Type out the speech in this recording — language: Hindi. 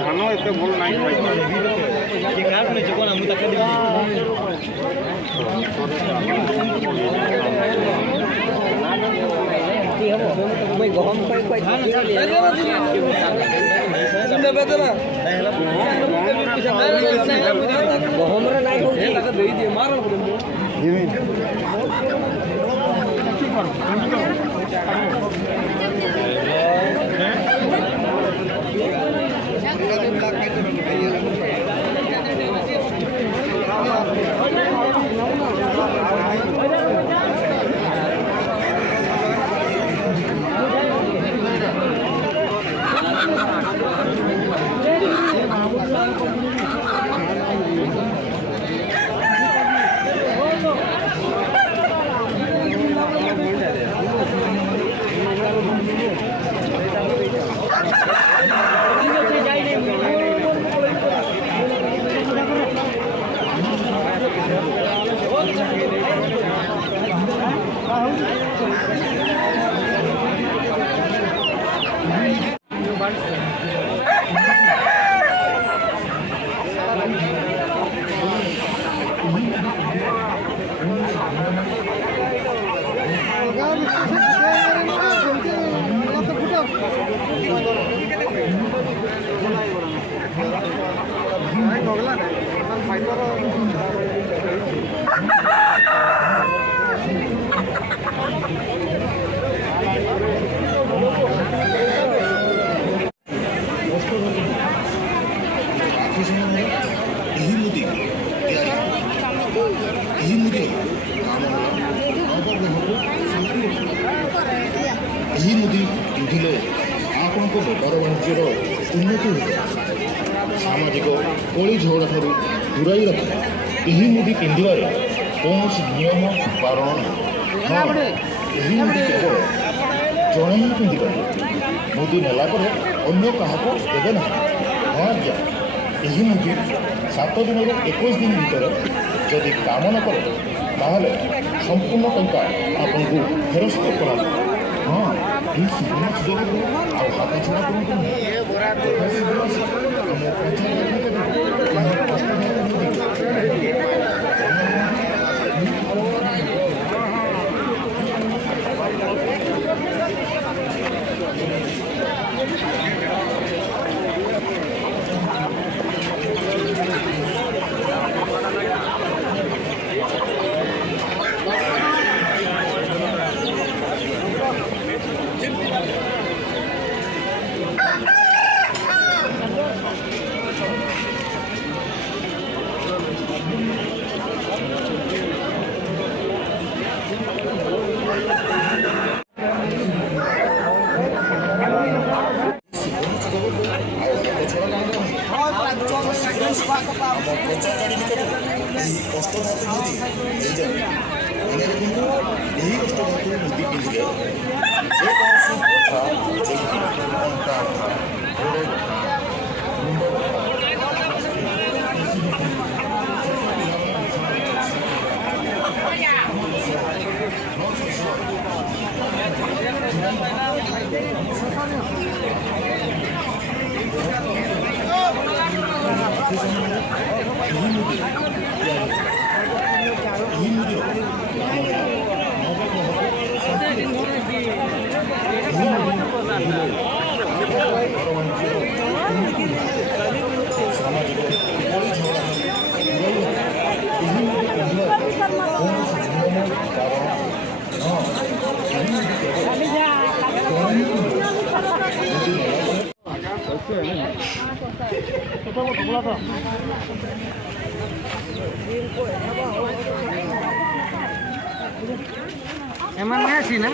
धान एत भल ना व्यापार वाणिज्यर उन्नति हो सामाजिक कली झगड़ा ठार दूराई रख मुदी पिंधार कौन नियम बारण हाँ मुदी केवल जड़े ही पिंधार मुदी नेला अन्य क्या देवे ना हाँ आज्ञा यही मुदी 7 दिन 21 दिन भर जदि काम न करे ताहले संपूर्ण टंका आपन को फेरस्त करा हाँ ये सुविधा सुविधा आ हाथ छड़ा एमन है सी ना